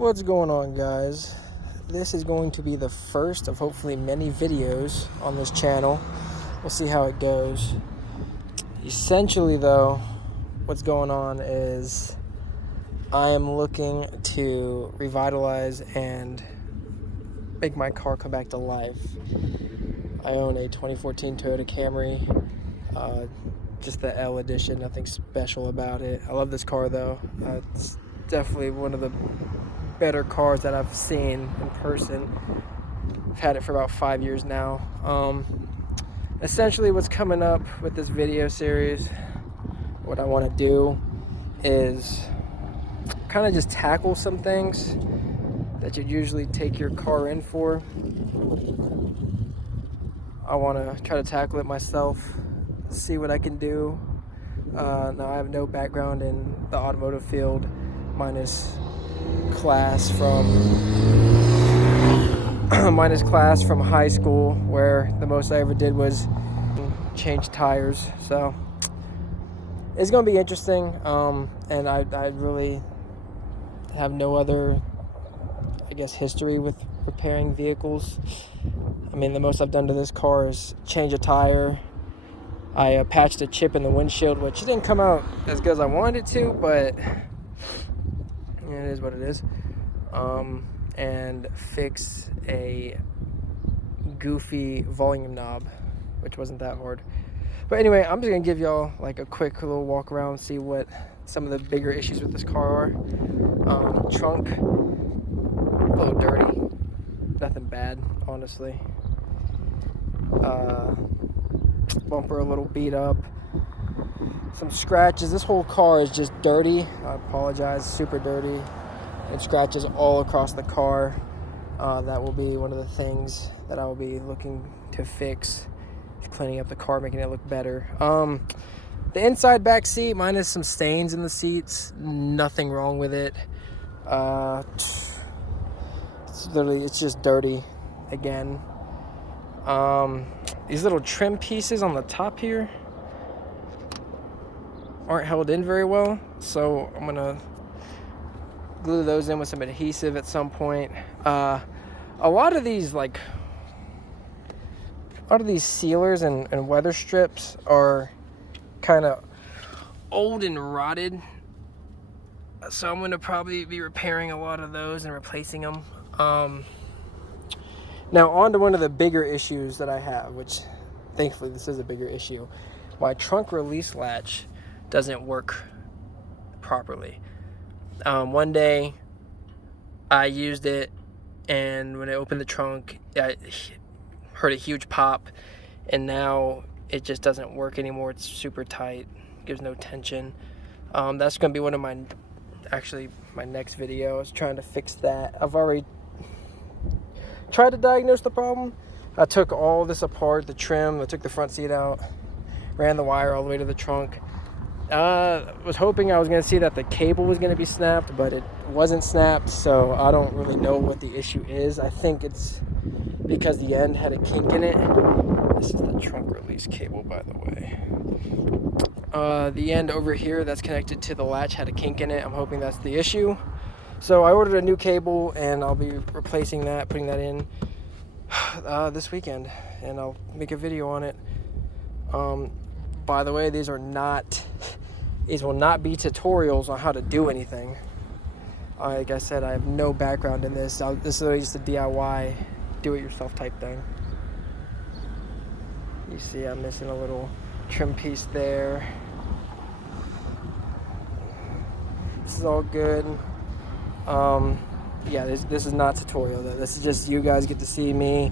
What's going on, guys? This is going to be the first of hopefully many videos on this channel. We'll see how it goes. Essentially though, what's going on is I am looking to revitalize and make my car come back to life. I own a 2014 Toyota Camry, just the L edition, nothing special about it. I love this car though. It's definitely one of the better cars that I've seen in person. I've had it for about 5 years now. Essentially what's coming up with this video series, what I want to do is kind of just tackle some things that you'd usually take your car in for. I want to try to tackle it myself, see what I can do. Now I have no background in the automotive field, minus class from high school, where the most I ever did was change tires. So it's gonna be interesting, and I really have no other, I guess, history with repairing vehicles. I mean, the most I've done to this car is change a tire. I patched a chip in the windshield, which didn't come out as good as I wanted it to, but it is what it is. And fix a goofy volume knob, which wasn't that hard. But anyway, I'm just gonna give y'all like a quick little walk around, see what some of the bigger issues with this car are. Trunk, a little dirty, nothing bad, honestly. Bumper a little beat up, some scratches. This whole car is just dirty. I apologize, super dirty. It scratches all across the car. That will be one of the things that I will be looking to fix, cleaning up the car, making it look better. The inside back seat, minus some stains in the seats, nothing wrong with it. It's just dirty again. These little trim pieces on the top here aren't held in very well, so I'm gonna glue those in with some adhesive at some point. A lot of these sealers and weather strips are kind of old and rotted, so I'm gonna probably be repairing a lot of those and replacing them. Now on to one of the bigger issues that I have, which thankfully this is a bigger issue. My trunk release latch doesn't work properly. One day I used it, and when I opened the trunk, I heard a huge pop, and now it just doesn't work anymore. It's super tight, gives no tension. That's going to be one of my next videos, trying to fix that. I've already tried to diagnose the problem. I took all this apart, the trim, I took the front seat out, ran the wire all the way to the trunk. Was hoping I was going to see that the cable was going to be snapped, but it wasn't snapped, so I don't really know what the issue is. I think it's because the end had a kink in it. This is the trunk release cable, by the way. The end over here that's connected to the latch had a kink in it. I'm hoping that's the issue. So I ordered a new cable, and I'll be replacing that, putting that in this weekend, and I'll make a video on it. By the way, these will not be tutorials on how to do anything. Like I said, I have no background in this. This is just a DIY, do-it-yourself type thing. You see I'm missing a little trim piece there. This is all good. Yeah, this is not tutorial though. This is just you guys get to see me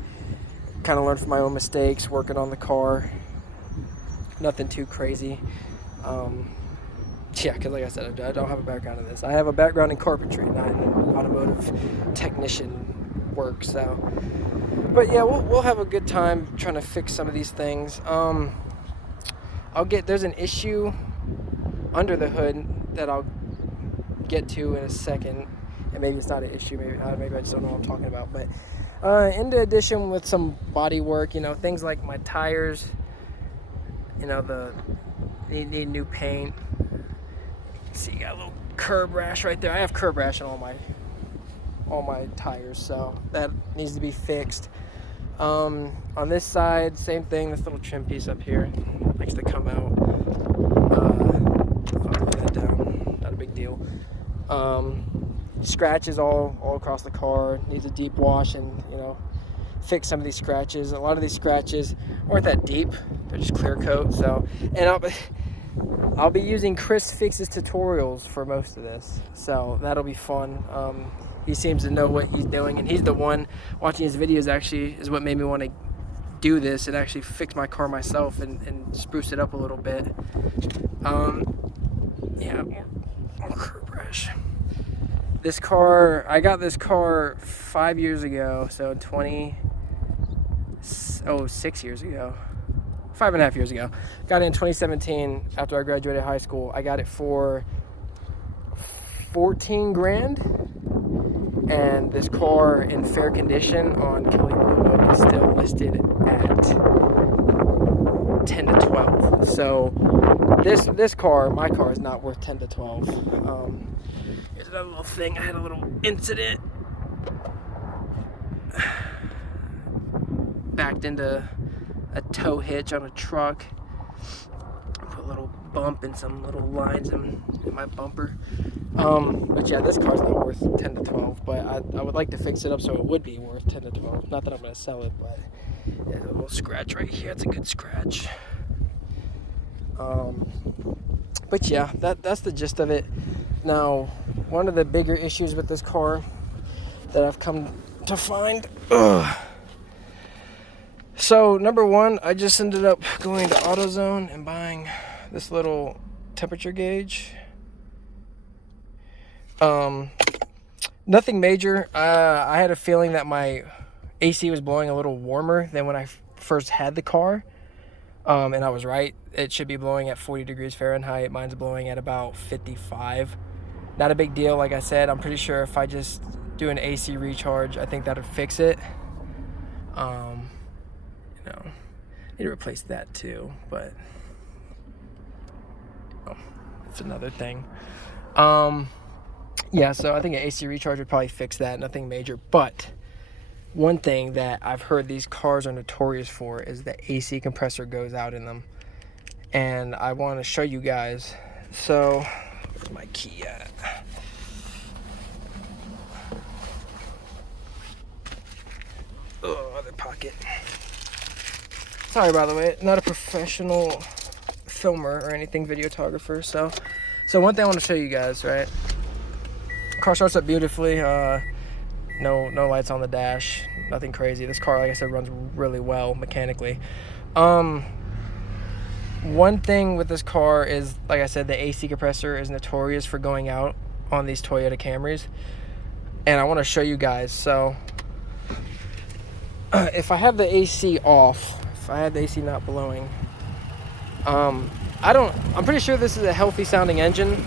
kind of learn from my own mistakes, working on the car. Nothing too crazy. Yeah, because like I said, I don't have a background in this. I have a background in carpentry, not in automotive technician work. So, but yeah, we'll have a good time trying to fix some of these things. There's an issue under the hood that I'll get to in a second, and maybe it's not an issue. Maybe I just don't know what I'm talking about. But in addition, with some body work, things like my tires. Need new paint. See, you got a little curb rash right there. I have curb rash on all my all my tires, so that needs to be fixed. On this side, same thing. This little trim piece up here likes to come out. I'll lay that down. Not a big deal. Scratches all across the car. Needs a deep wash and, you know, fix some of these scratches. A lot of these scratches aren't that deep. They're just clear coat. So, and I'll be using Chris Fix's tutorials for most of this. So that'll be fun. He seems to know what he's doing, and he's the one watching his videos actually is what made me want to do this and actually fix my car myself and spruce it up a little bit. Yeah, more curb brush. This car, I got this car 5 years ago, so 6 years ago. 5.5 years ago. Got it in 2017 after I graduated high school. I got it for 14 grand. And this car in fair condition on Kelly Blue Book is still listed at 10 to 12. So this car, my car, is not worth 10 to 12. Here's another little thing. I had a little incident. Backed into a tow hitch on a truck. Put a little bump and some little lines in my bumper. But yeah, this car's not worth 10 to 12, but I would like to fix it up so it would be worth 10 to 12. Not that I'm going to sell it, but there's a little scratch right here. It's a good scratch. But yeah, that's the gist of it. Now, one of the bigger issues with this car that I've come to find... So, number one, I just ended up going to AutoZone and buying this little temperature gauge. Nothing major. I had a feeling that my AC was blowing a little warmer than when I first had the car. And I was right. It should be blowing at 40 degrees Fahrenheit. Mine's blowing at about 55. Not a big deal, like I said. I'm pretty sure if I just do an AC recharge, I think that would fix it. You know, need to replace that too, but it's another thing. Yeah, so I think an AC recharge would probably fix that. Nothing major, but one thing that I've heard these cars are notorious for is the AC compressor goes out in them, and I want to show you guys. So, where's my key at? Oh, other pocket. Sorry, by the way, not a professional filmer or anything, videographer. So one thing I want to show you guys, right? Car starts up beautifully. No lights on the dash, nothing crazy. This car, like I said, runs really well mechanically. One thing with this car is, like I said, the AC compressor is notorious for going out on these Toyota Camrys, and I want to show you guys. So if I have the AC off, if I had the AC not blowing, I'm pretty sure this is a healthy sounding engine.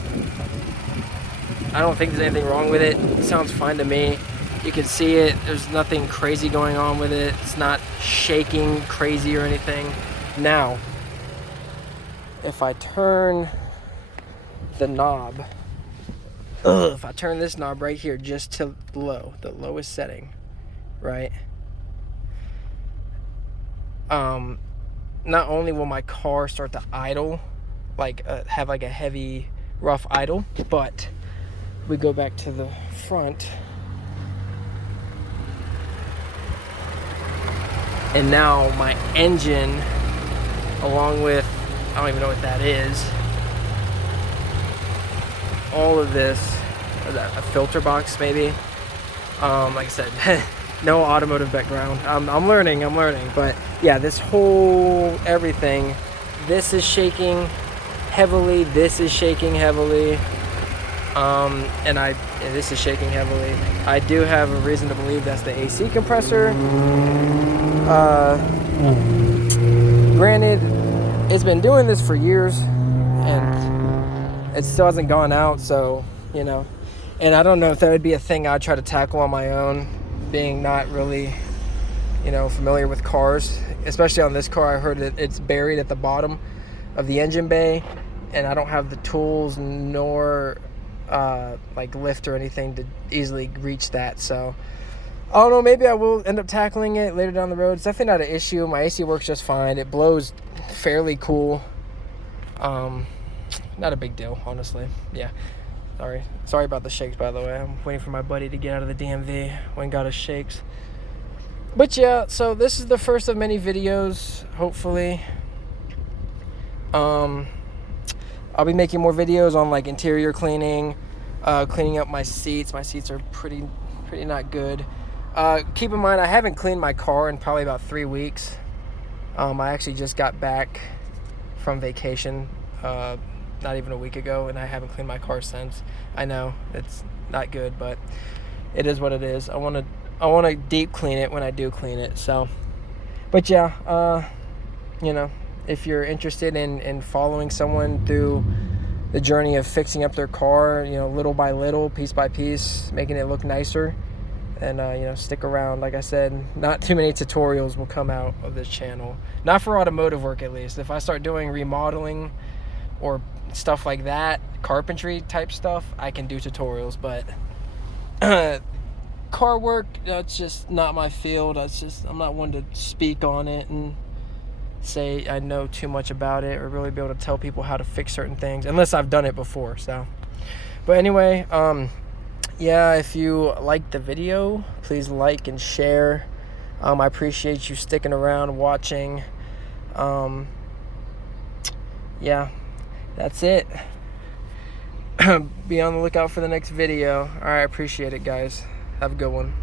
I don't think there's anything wrong with it. It sounds fine to me. You can see it. There's nothing crazy going on with it. It's not shaking crazy or anything. Now, if I turn the knob, if I turn this knob right here just to low, the lowest setting, right? Not only will my car start to idle, like have like a heavy, rough idle, but we go back to the front, and now my engine, along with, I don't even know what that is, all of this, is that a filter box maybe? Like I said, no automotive background. I'm learning, but yeah, this whole everything, this is shaking heavily, this is shaking heavily, and this is shaking heavily. I do have a reason to believe that's the AC compressor. Granted, it's been doing this for years, and it still hasn't gone out, so, you know, and I don't know if that would be a thing I'd try to tackle on my own, being not really, you know, familiar with cars, especially on this car. I heard that it's buried at the bottom of the engine bay, and I don't have the tools nor like lift or anything to easily reach that. So I don't know, maybe I will end up tackling it later down the road. It's definitely not an issue. My AC works just fine. It blows fairly cool. Not a big deal, honestly. Yeah. Sorry about the shakes, by the way. I'm waiting for my buddy to get out of the DMV. Went and got his shakes. But yeah, so this is the first of many videos, hopefully. I'll be making more videos on like interior cleaning, cleaning up my seats. My seats are pretty not good. Keep in mind, I haven't cleaned my car in probably about 3 weeks. I actually just got back from vacation not even a week ago, and I haven't cleaned my car since. I know it's not good, but it is what it is. I want to deep clean it when I do clean it. So, but yeah, you know, if you're interested in following someone through the journey of fixing up their car, you know, little by little, piece by piece, making it look nicer, and you know, stick around. Like I said, not too many tutorials will come out of this channel, not for automotive work at least. If I start doing remodeling or stuff like that, carpentry type stuff, I can do tutorials. But car work, that's just not my field. I'm not one to speak on it and say I know too much about it or really be able to tell people how to fix certain things unless I've done it before. So, but anyway, yeah, if you liked the video, please like and share. I appreciate you sticking around watching. Yeah, that's it. Be on the lookout for the next video. All right, appreciate it, guys. Have a good one.